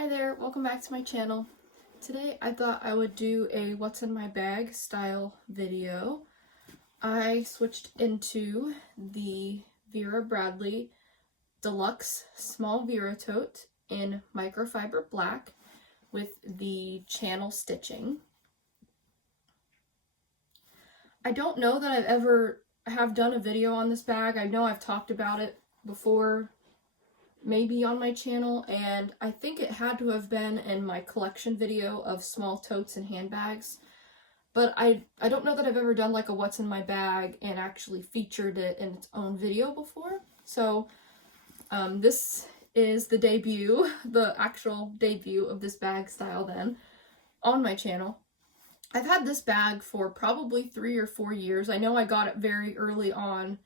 Hi there, welcome back to my channel. Today I thought I would do a what's in my bag style video. I switched into the Vera Bradley Deluxe Small Vera Tote in microfiber black with the channel stitching. I don't know that I've ever done a video on this bag. I know I've talked about it before, maybe on my channel, and I think it had to have been in my collection video of small totes and handbags, but I don't know that I've ever done like a what's in my bag and actually featured it in its own video before. So this is the debut, the actual debut of this bag style then on my channel. I've had this bag for probably 3 or 4 years. I know I got it very early on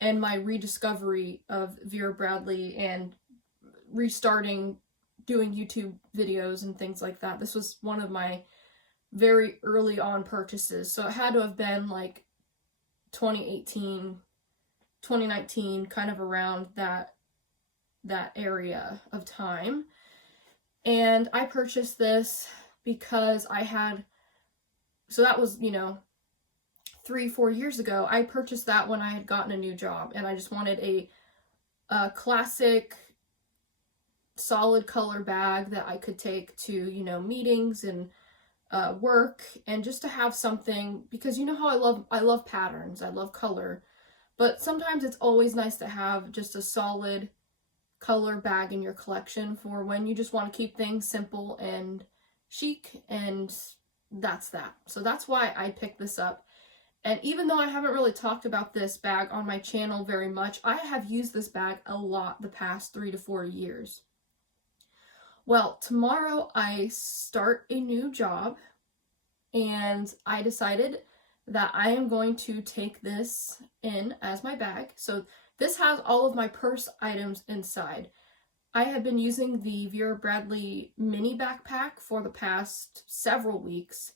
and my rediscovery of Vera Bradley and restarting doing YouTube videos and things like that. This was one of my very early on purchases. So it had to have been like 2018, 2019, kind of around that area of time. And I purchased this because so that was, 3-4 years ago. I purchased that when I had gotten a new job, and I just wanted a classic solid color bag that I could take to, meetings and work, and just to have something, because you know how I love patterns, I love color, but sometimes it's always nice to have just a solid color bag in your collection for when you just want to keep things simple and chic, and that's that. So that's why I picked this up. And even though I haven't really talked about this bag on my channel very much, I have used this bag a lot the past 3 to 4 years. Well, tomorrow I start a new job, and I decided that I am going to take this in as my bag. So this has all of my purse items inside. I have been using the Vera Bradley mini backpack for the past several weeks.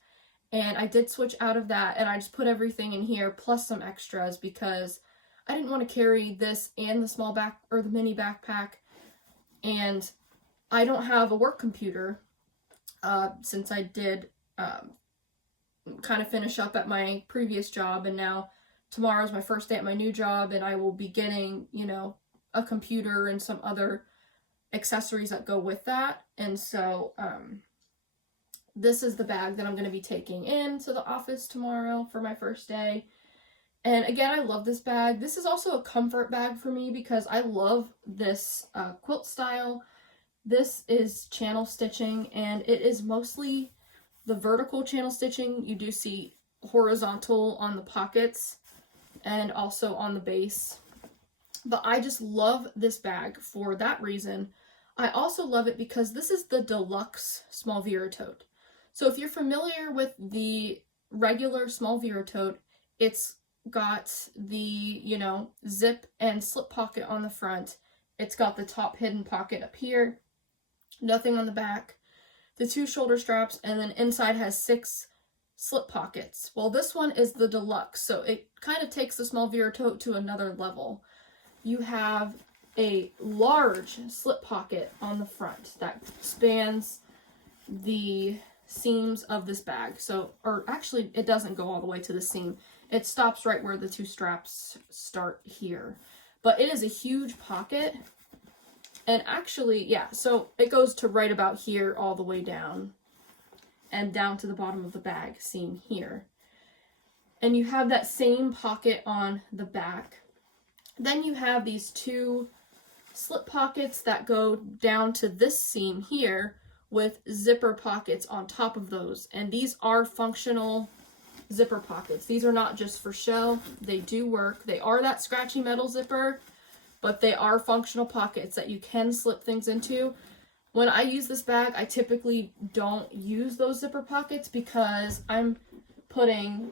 And I did switch out of that, and I just put everything in here plus some extras because I didn't want to carry this and the mini backpack, and I don't have a work computer since I did kind of finish up at my previous job, and now tomorrow's my first day at my new job, and I will be getting, a computer and some other accessories that go with that. And so this is the bag that I'm going to be taking into the office tomorrow for my first day. And again, I love this bag. This is also a comfort bag for me because I love this quilt style. This is channel stitching, and it is mostly the vertical channel stitching. You do see horizontal on the pockets and also on the base. But I just love this bag for that reason. I also love it because this is the Deluxe Small Vera Tote. So if you're familiar with the regular Small Vera Tote, it's got the, zip and slip pocket on the front. It's got the top hidden pocket up here, nothing on the back, the 2 shoulder straps, and then inside has 6 slip pockets. Well, this one is the Deluxe, so it kind of takes the Small Vera Tote to another level. You have a large slip pocket on the front that spans the seams of this bag. So, or actually it doesn't go all the way to the seam. It stops right where the 2 straps start here. But it is a huge pocket. And actually, yeah, so it goes to right about here all the way down. And down to the bottom of the bag seam here. And you have that same pocket on the back. Then you have these 2 slip pockets that go down to this seam here, with zipper pockets on top of those. And these are functional zipper pockets. These are not just for show. They do work. They are that scratchy metal zipper, but they are functional pockets that you can slip things into. When I use this bag, I typically don't use those zipper pockets because I'm putting...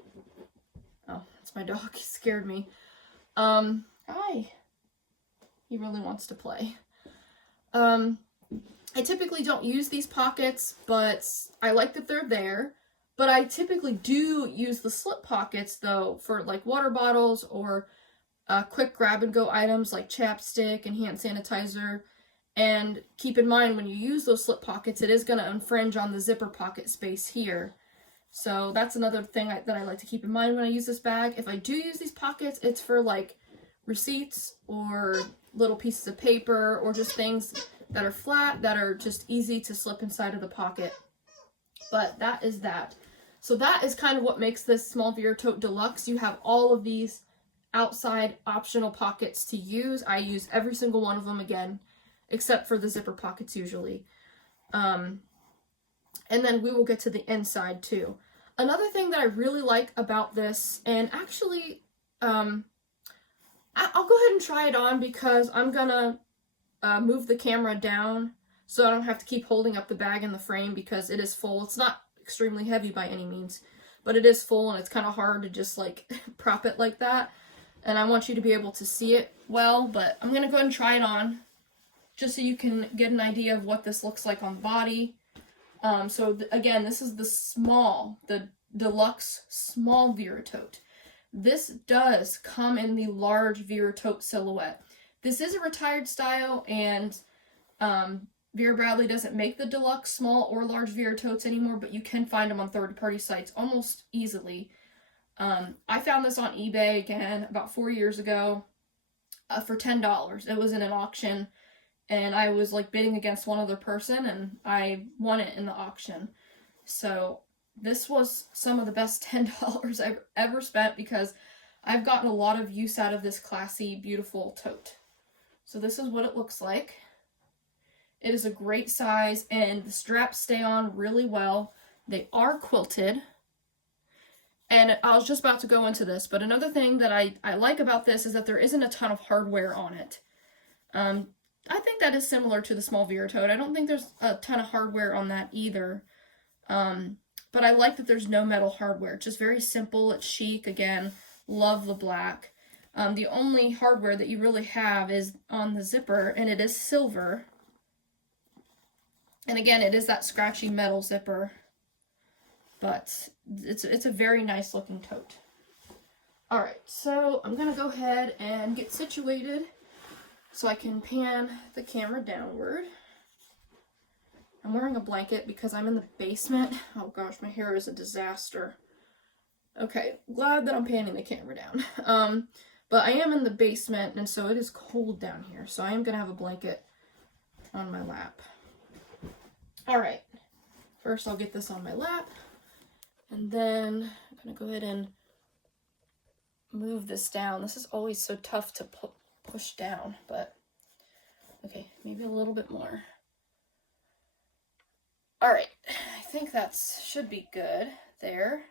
Oh, it's my dog. He scared me. Hi. He really wants to play. I typically don't use these pockets, but I like that they're there. But I typically do use the slip pockets, though, for like water bottles or quick grab-and-go items like chapstick and hand sanitizer And keep in mind, when you use those slip pockets, it is going to infringe on the zipper pocket space here. So that's another thing that I like to keep in mind when I use this bag. If I do use these pockets, it's for like receipts or little pieces of paper or just things that are flat, that are just easy to slip inside of the pocket. But that is that. So that is kind of what makes this small Vera Tote Deluxe. You have all of these outside optional pockets to use. I use every single one of them again, except for the zipper pockets usually. And then we will get to the inside too. Another thing that I really like about this, and actually, I'll go ahead and try it on because I'm gonna move the camera down so I don't have to keep holding up the bag in the frame because it is full. It's not extremely heavy by any means, but it is full and it's kind of hard to just like prop it like that. And I want you to be able to see it well, but I'm gonna go ahead and try it on just so you can get an idea of what this looks like on the body. Again, this is the Deluxe small Vera Tote. This does come in the large Vera Tote silhouette. This is a retired style, and Vera Bradley doesn't make the Deluxe small or large Vera Totes anymore, but you can find them on third-party sites almost easily. I found this on eBay, again, about 4 years ago for $10. It was in an auction, and I was like bidding against one other person, and I won it in the auction. So this was some of the best $10 I've ever spent because I've gotten a lot of use out of this classy, beautiful tote. So this is what it looks like. It is a great size, and the straps stay on really well. They are quilted. And I was just about to go into this, but another thing that I like about this is that there isn't a ton of hardware on it. I think that is similar to the small Vera Tote. I don't think there's a ton of hardware on that either. But I like that there's no metal hardware. It's just very simple. It's chic. Again, love the black. The only hardware that you really have is on the zipper, and it is silver. And again, it is that scratchy metal zipper. But it's a very nice looking tote. Alright, so I'm going to go ahead and get situated so I can pan the camera downward. I'm wearing a blanket because I'm in the basement. Oh gosh, my hair is a disaster. Okay, glad that I'm panning the camera down. But I am in the basement, and so it is cold down here. So I am going to have a blanket on my lap. Alright, first I'll get this on my lap. And then I'm going to go ahead and move this down. This is always so tough to push down, but okay, maybe a little bit more. All right, I think that should be good there.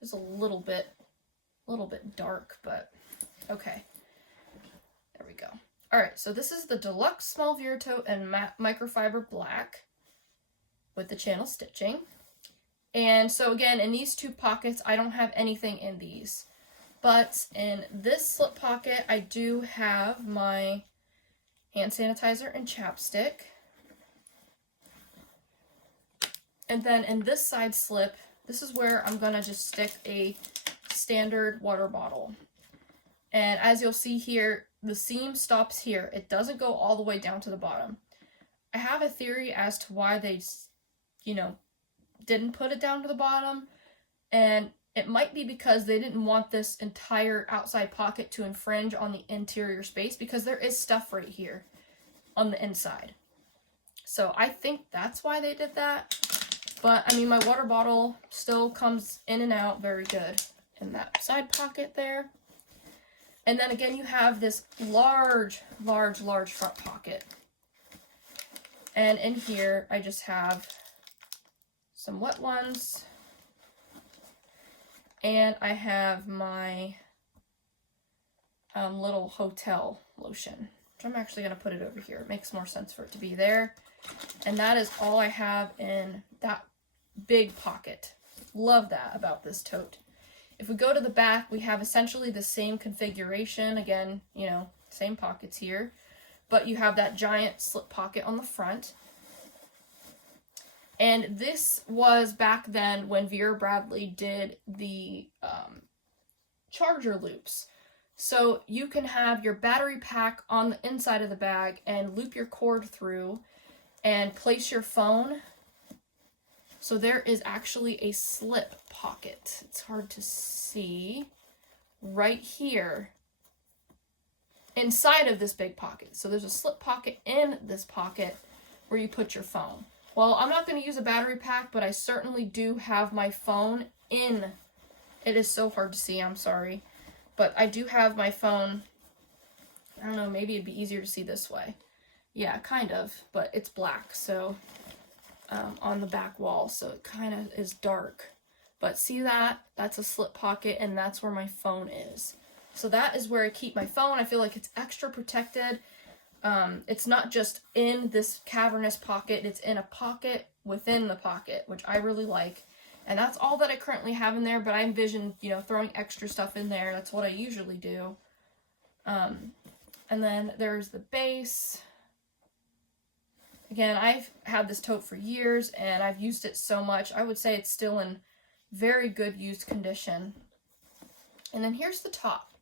It's a little bit dark, but okay. There we go. All right, so this is the Deluxe Small Vera Tote and Matte Microfiber Black with the channel stitching. And so again, in these two pockets, I don't have anything in these. But in this slip pocket, I do have my hand sanitizer and chapstick. And then in this side slip, this is where I'm going to just stick a standard water bottle. And as you'll see here, the seam stops here. It doesn't go all the way down to the bottom. I have a theory as to why they, didn't put it down to the bottom, and it might be because they didn't want this entire outside pocket to infringe on the interior space, because there is stuff right here on the inside. So I think that's why they did that. But I mean, my water bottle still comes in and out very good in that side pocket there. And then again, you have this large front pocket. And in here, I just have some wet ones, and I have my little hotel lotion, which I'm actually going to put it over here. It makes more sense for it to be there. And that is all I have in that big pocket. Love that about this tote. If we go to the back, we have essentially the same configuration. Again, same pockets here, but you have that giant slip pocket on the front. And this was back then when Vera Bradley did the charger loops. So you can have your battery pack on the inside of the bag and loop your cord through and place your phone. So there is actually a slip pocket. It's hard to see. Right here inside of this big pocket. So there's a slip pocket in this pocket where you put your phone. Well, I'm not going to use a battery pack, but I certainly do have my phone in. It is so hard to see, I'm sorry. But I do have my phone. I don't know, maybe it'd be easier to see this way. Yeah, kind of, but it's black, so on the back wall, so it kind of is dark. But see that? That's a slip pocket, and that's where my phone is. So that is where I keep my phone. I feel like it's extra protected. It's not just in this cavernous pocket, it's in a pocket within the pocket, which I really like. And that's all that I currently have in there, but I envision, you know, throwing extra stuff in there. That's what I usually do. And then there's the base. Again, I've had this tote for years, and I've used it so much. I would say it's still in very good used condition. And then here's the top.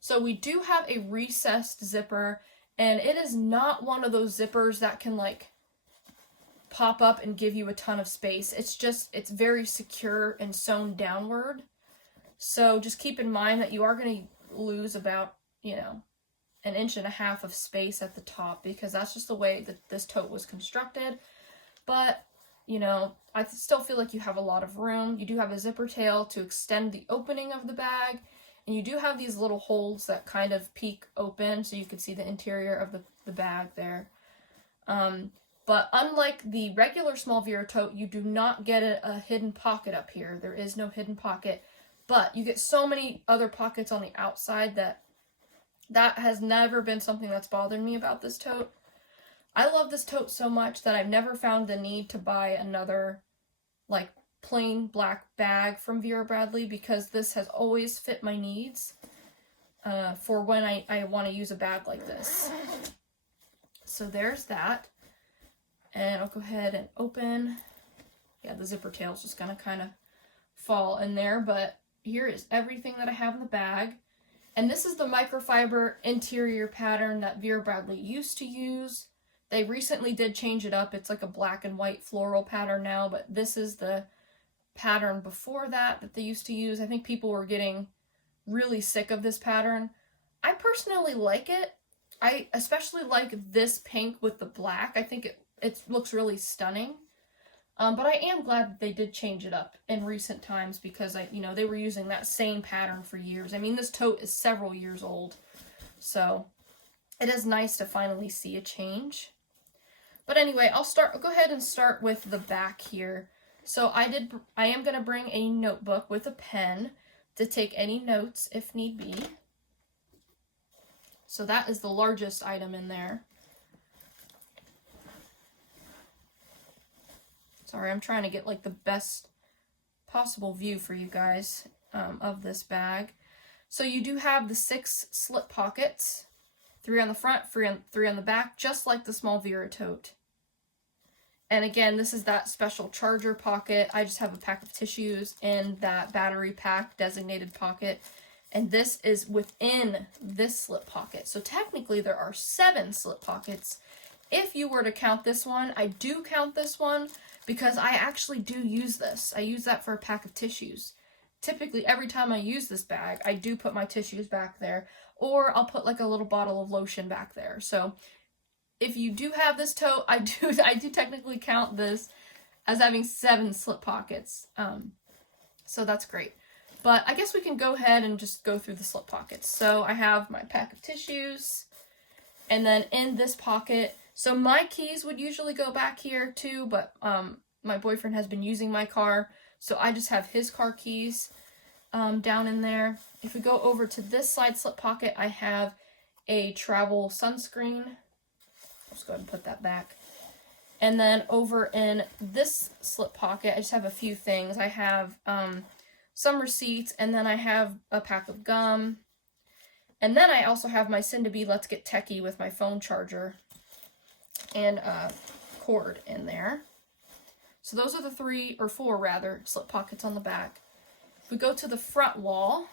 So we do have a recessed zipper, and it is not one of those zippers that can like pop up and give you a ton of space. It's very secure and sewn downward. So just keep in mind that you are going to lose about, you know, 1.5 inches of space at the top, because that's just the way that this tote was constructed. But, you know, I still feel like you have a lot of room. You do have a zipper tail to extend the opening of the bag, and you do have these little holes that kind of peek open so you can see the interior of the bag there. But unlike the regular small Vera tote, you do not get a hidden pocket up here. There is no hidden pocket, but you get so many other pockets on the outside that has never been something that's bothered me about this tote. I love this tote so much that I've never found the need to buy another like plain black bag from Vera Bradley, because this has always fit my needs for when I want to use a bag like this. So there's that. And I'll go ahead and open. Yeah, the zipper tail is just going to kind of fall in there, but here is everything that I have in the bag. And this is the microfiber interior pattern that Vera Bradley used to use. They recently did change it up. It's like a black and white floral pattern now, but this is the pattern before that they used to use. I think people were getting really sick of this pattern. I personally like it. I especially like this pink with the black. I think it looks really stunning. But I am glad that they did change it up in recent times, because they were using that same pattern for years. I mean, this tote is several years old, so it is nice to finally see a change. But anyway, I'll go ahead and start with the back here. So I am going to bring a notebook with a pen to take any notes if need be. So that is the largest item in there. Sorry, I'm trying to get like the best possible view for you guys of this bag. So you do have the 6 slip pockets, 3 on the front, 3 on the back, just like the small Vera tote. And again, this is that special charger pocket. I just have a pack of tissues in that battery pack designated pocket. And this is within this slip pocket. So technically there are 7 slip pockets. If you were to count this one, I do count this one because I actually do use this. I use that for a pack of tissues. Typically, every time I use this bag, I do put my tissues back there, or I'll put like a little bottle of lotion back there. So if you do have this tote, I do technically count this as having 7 slip pockets. So that's great. But I guess we can go ahead and just go through the slip pockets. So I have my pack of tissues, and then in this pocket, so my keys would usually go back here too, but my boyfriend has been using my car, so I just have his car keys down in there. If we go over to this side slip pocket, I have a travel sunscreen. Let's go ahead and put that back. And then over in this slip pocket, I just have a few things. I have some receipts, and then I have a pack of gum. And then I also have my soon-to-be Let's Get Techie with my phone charger and cord in there. So those are the 4 slip pockets on the back. If we go to the front wall,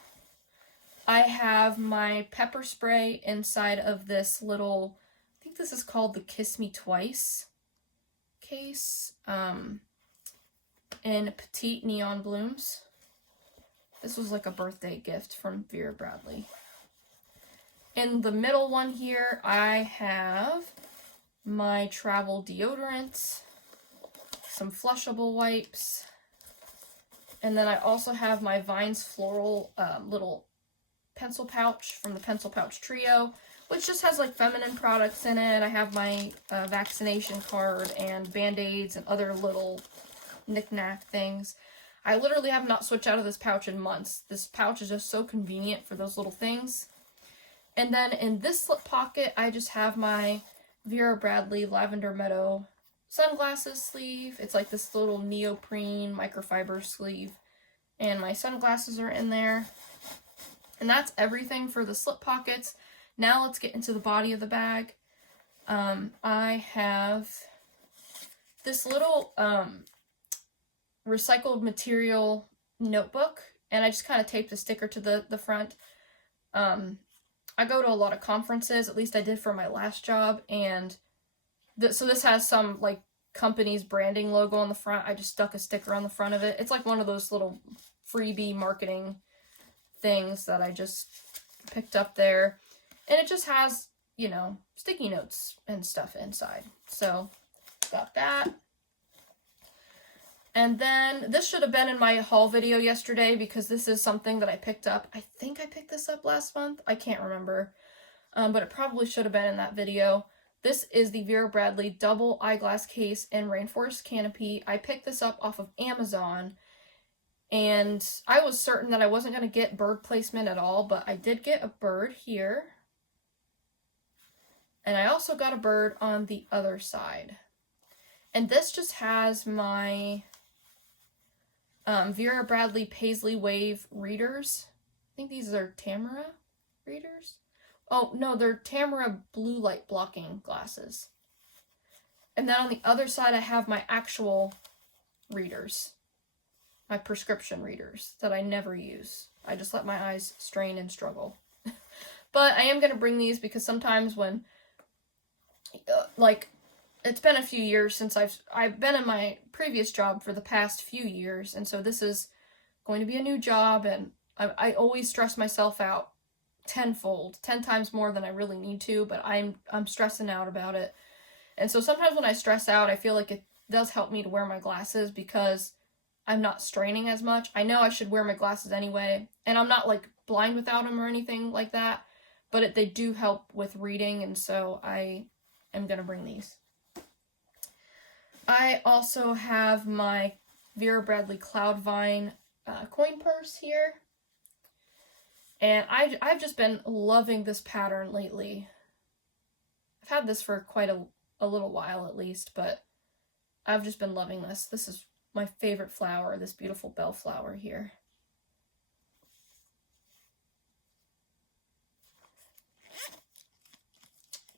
I have my pepper spray inside of this little, I think this is called the Kiss Me Twice case, in Petite Neon Blooms. This was like a birthday gift from Vera Bradley. In the middle one here, I have my travel deodorant, some flushable wipes, and then I also have my Vines Floral little pencil pouch from the Pencil Pouch Trio, which just has like feminine products in it. I have my vaccination card and Band-Aids and other little knick-knack things. I literally have not switched out of this pouch in months. This pouch is just so convenient for those little things. And then in this slip pocket, I just have my Vera Bradley Lavender Meadow sunglasses sleeve. It's like this little neoprene microfiber sleeve. And my sunglasses are in there. And that's everything for the slip pockets. Now let's get into the body of the bag. I have this little recycled material notebook, and I just kind of taped a sticker to the front. I go to a lot of conferences, at least I did for my last job, and so this has some like company's branding logo on the front. I just stuck a sticker on the front of it. It's like one of those little freebie marketing things that I just picked up there, and it just has, you know, sticky notes and stuff inside. So got that. And then this should have been in my haul video yesterday because this is something that I picked up. I think I picked this up last month. I can't remember. But it probably should have been in that video. This is the Vera Bradley double eyeglass case in Rainforest Canopy. I picked this up off of Amazon. And I was certain that I wasn't going to get bird placement at all, but I did get a bird here. And I also got a bird on the other side. And this just has my Vera Bradley Paisley Wave readers. I think these are Tamara readers. Oh, no, they're Tamara blue light blocking glasses. And then on the other side, I have my actual readers. My prescription readers that I never use. I just let my eyes strain and struggle. But I am going to bring these because sometimes when, like, it's been a few years since I've been in my previous job for the past few years, and so this is going to be a new job, and I always stress myself out tenfold, 10 times more than I really need to, but I'm stressing out about it. And so sometimes when I stress out, I feel like it does help me to wear my glasses because I'm not straining as much. I know I should wear my glasses anyway, and I'm not like blind without them or anything like that, but they do help with reading, and so I am going to bring these. I also have my Vera Bradley Cloudvine coin purse here. And I've just been loving this pattern lately. I've had this for quite a little while at least, but I've just been loving this. This is my favorite flower, this beautiful bellflower here.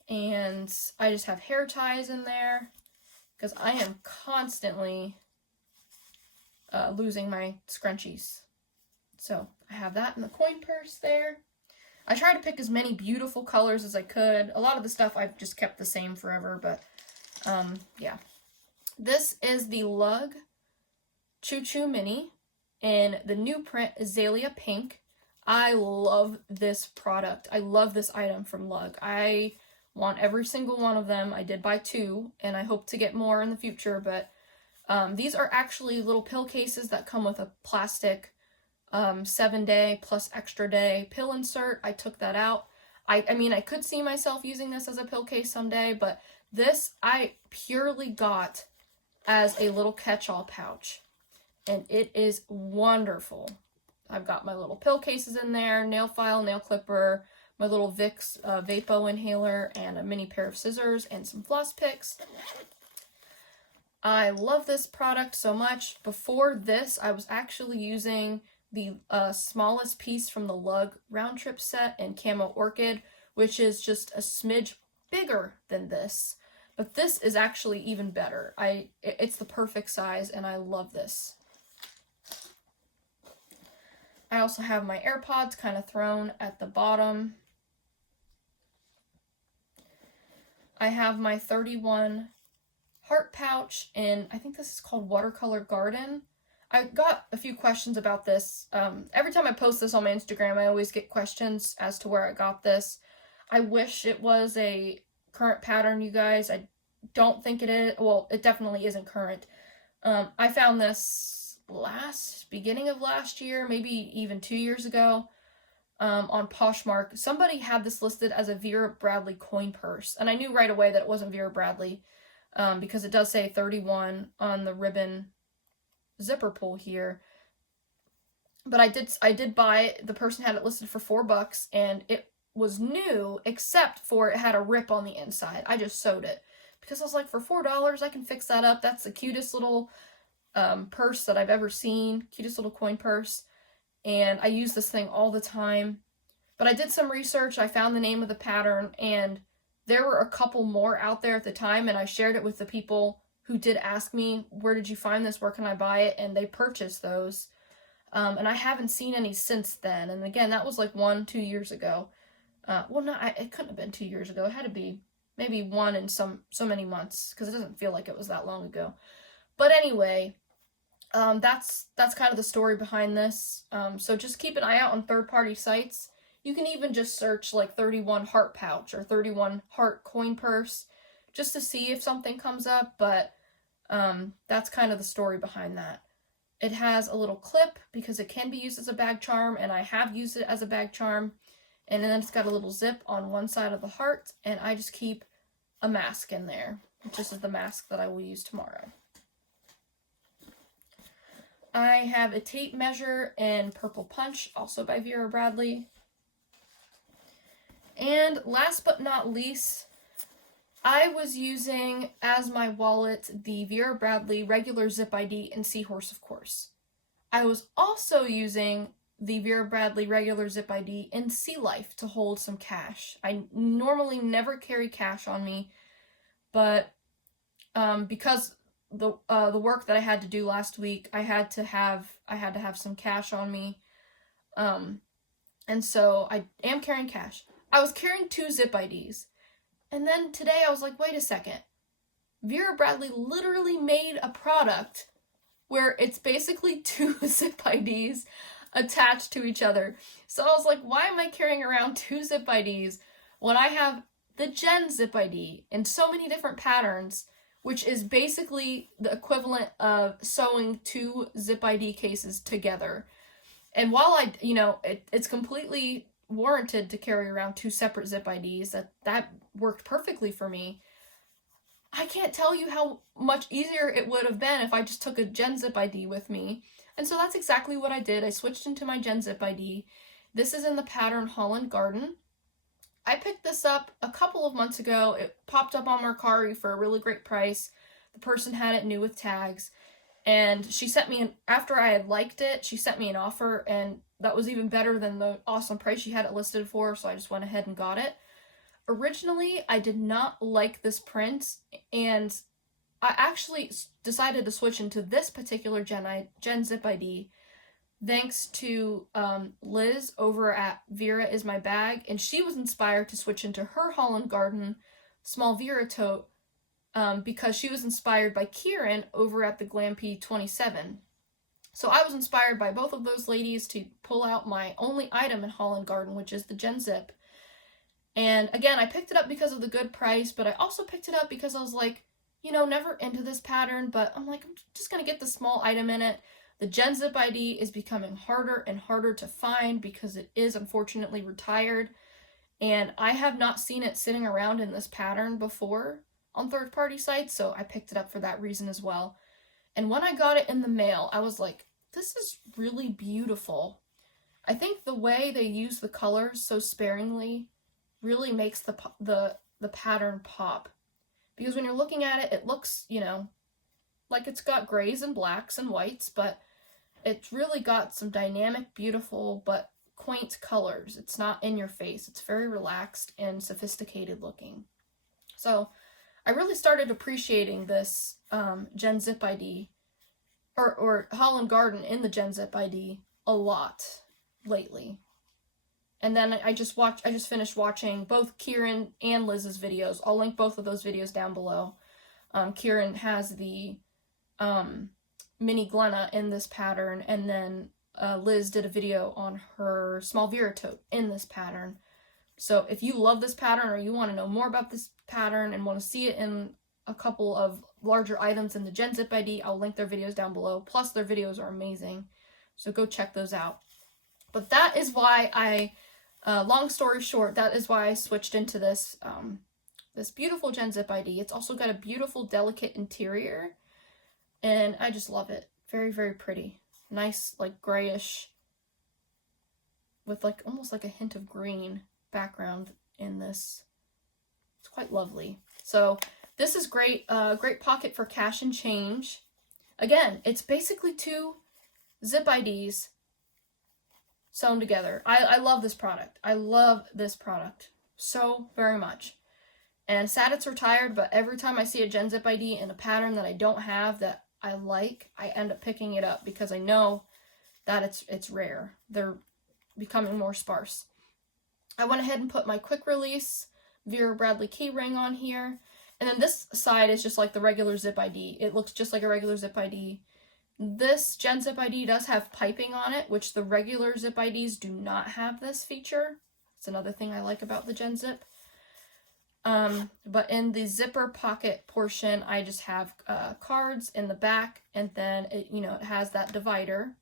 And I just have hair ties in there because I am constantly losing my scrunchies. So I have that in the coin purse there. I tried to pick as many beautiful colors as I could. A lot of the stuff I've just kept the same forever, but yeah. This is the Lug Choo Choo Mini in the new print Azalea Pink. I love this product. I love this item from Lug. I want every single one of them. I did buy 2, and I hope to get more in the future, but these are actually little pill cases that come with a plastic 7-day plus extra day pill insert. I took that out. I mean, I could see myself using this as a pill case someday, but this I purely got as a little catch-all pouch, and it is wonderful. I've got my little pill cases in there, nail file, nail clipper, my little Vicks Vapo inhaler, and a mini pair of scissors, and some floss picks. I love this product so much. Before this, I was actually using the smallest piece from the Lug round trip set in Camo Orchid, which is just a smidge bigger than this. But this is actually even better. It's the perfect size, and I love this. I also have my AirPods kind of thrown at the bottom. I have my 31 heart pouch in, I think this is called Watercolor Garden. I got a few questions about this. Every time I post this on my Instagram, I always get questions as to where I got this. I wish it was a current pattern, you guys. I don't think it is. Well, it definitely isn't current. I found this beginning of last year, maybe even 2 years ago, on Poshmark. Somebody had this listed as a Vera Bradley coin purse, and I knew right away that it wasn't Vera Bradley, because it does say 31 on the ribbon zipper pull here. But I did buy it. The person had it listed for $4, and it was new, except for it had a rip on the inside. I just sewed it because I was like, for $4 I can fix that up. That's the cutest little purse that I've ever seen. Cutest little coin purse. And I use this thing all the time. But I did some research. I found the name of the pattern, and there were a couple more out there at the time, and I shared it with the people who did ask me, where did you find this? Where can I buy it? And they purchased those. And I haven't seen any since then. And again, that was like 2 years ago. Well, no, it couldn't have been 2 years ago. It had to be maybe one in so many months, because it doesn't feel like it was that long ago. But anyway, that's kind of the story behind this. So just keep an eye out on third-party sites. You can even just search like 31 heart pouch or 31 heart coin purse just to see if something comes up, but that's kind of the story behind that. It has a little clip because it can be used as a bag charm, and I have used it as a bag charm. And then it's got a little zip on one side of the heart, and I just keep a mask in there. This is the mask that I will use tomorrow. I have a tape measure in Purple Punch, also by Vera Bradley. And last but not least, I was using as my wallet the Vera Bradley regular zip ID in Seahorse, of course. I was also using the Vera Bradley regular zip ID in Sea Life to hold some cash. I normally never carry cash on me, but because the work that I had to do last week, I had to have some cash on me, and so I am carrying cash. I was carrying 2 zip IDs, and then today I was like, wait a second, Vera Bradley literally made a product where it's basically 2 zip IDs attached to each other. So I was like, why am I carrying around 2 zip IDs when I have the Jen zip ID in so many different patterns, which is basically the equivalent of sewing 2 zip ID cases together. And while it's completely warranted to carry around 2 separate zip IDs, that worked perfectly for me, I can't tell you how much easier it would have been if I just took a Jen zip ID with me. And so that's exactly what I did. I switched into my Jen zip ID. This is in the pattern Holland Garden. I picked this up a couple of months ago. It popped up on Mercari for a really great price. The person had it new with tags. And she sent me after I had liked it, she sent me an offer, and that was even better than the awesome price she had it listed for, so I just went ahead and got it. Originally, I did not like this print, and I actually decided to switch into this particular Jen zip ID thanks to Liz over at Vera Is My Bag, and she was inspired to switch into her Holland Garden small Vera Tote because she was inspired by Kieran over at the Glampy 27. So I was inspired by both of those ladies to pull out my only item in Holland Garden, which is the Jen zip. And again, I picked it up because of the good price, but I also picked it up because I was like, never into this pattern, but I'm like, I'm just going to get the small item in it. The Jen zip ID is becoming harder and harder to find because it is unfortunately retired. And I have not seen it sitting around in this pattern before on third-party sites, so I picked it up for that reason as well. And when I got it in the mail, I was like, this is really beautiful. I think the way they use the colors so sparingly really makes the pattern pop. Because when you're looking at it, it looks, like it's got grays and blacks and whites, but it's really got some dynamic, beautiful, but quaint colors. It's not in your face. It's very relaxed and sophisticated looking. So I really started appreciating this Jen zip ID, or Holland Garden in the Jen zip ID a lot. lately. And then I just finished watching both Kieran and Liz's videos. I'll link both of those videos down below. Kieran has the mini Glenna in this pattern, and then Liz did a video on her small Vera Tote in this pattern. So if you love this pattern, or you want to know more about this pattern and want to see it in a couple of larger items in the Gen Zip ID, I'll link their videos down below. Plus their videos are amazing, so go check those out. But that is why long story short, that is why I switched into this this beautiful Gen Zip ID. It's also got a beautiful, delicate interior, and I just love it. Very, very pretty. Nice, like, grayish with, like, almost like a hint of green background in this. It's quite lovely. So this is great. Great pocket for cash and change. Again, it's basically 2 zip IDs sewn together. I love this product. I love this product so very much. And sad it's retired, but every time I see a Gen Zip ID in a pattern that I don't have that I like, I end up picking it up because I know that it's rare. They're becoming more sparse. I went ahead and put my quick release Vera Bradley key ring on here. And then this side is just like the regular zip ID. It looks just like a regular zip ID. This Gen Zip ID does have piping on it, which the regular zip IDs do not have this feature. It's another thing I like about the Gen Zip. But in the zipper pocket portion, I just have cards in the back, and then it has that divider.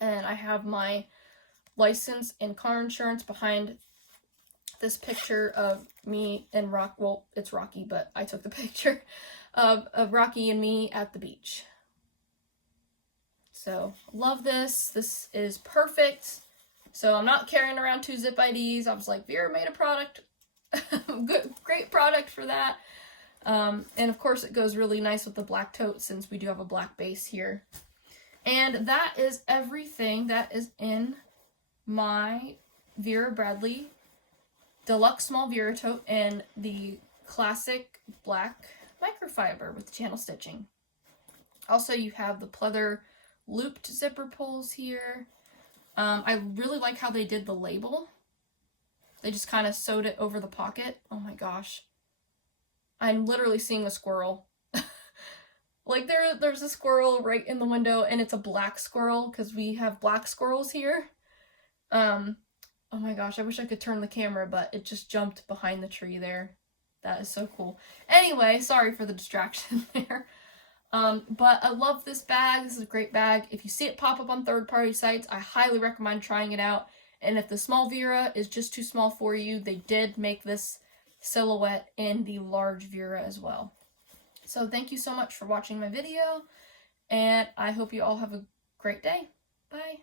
And I have my license and car insurance behind this picture of me and well, it's Rocky, but I took the picture of Rocky and me at the beach. So, love this. This is perfect. So, I'm not carrying around 2 zip IDs. I was like, Vera made a product. Great product for that. And of course it goes really nice with the black tote since we do have a black base here. And that is everything that is in my Vera Bradley Deluxe Small Vera Tote in the classic black microfiber with channel stitching. Also, you have the pleather looped zipper pulls here. I really like how they did the label. They just kind of sewed it over the pocket. Oh my gosh. I'm literally seeing a squirrel. Like there's a squirrel right in the window, and it's a black squirrel because we have black squirrels here. Oh my gosh, I wish I could turn the camera, but it just jumped behind the tree there. That is so cool. Anyway, sorry for the distraction there. But I love this bag. This is a great bag. If you see it pop up on third-party sites, I highly recommend trying it out. And if the small Vera is just too small for you, they did make this silhouette in the large Vera as well. So thank you so much for watching my video, and I hope you all have a great day. Bye.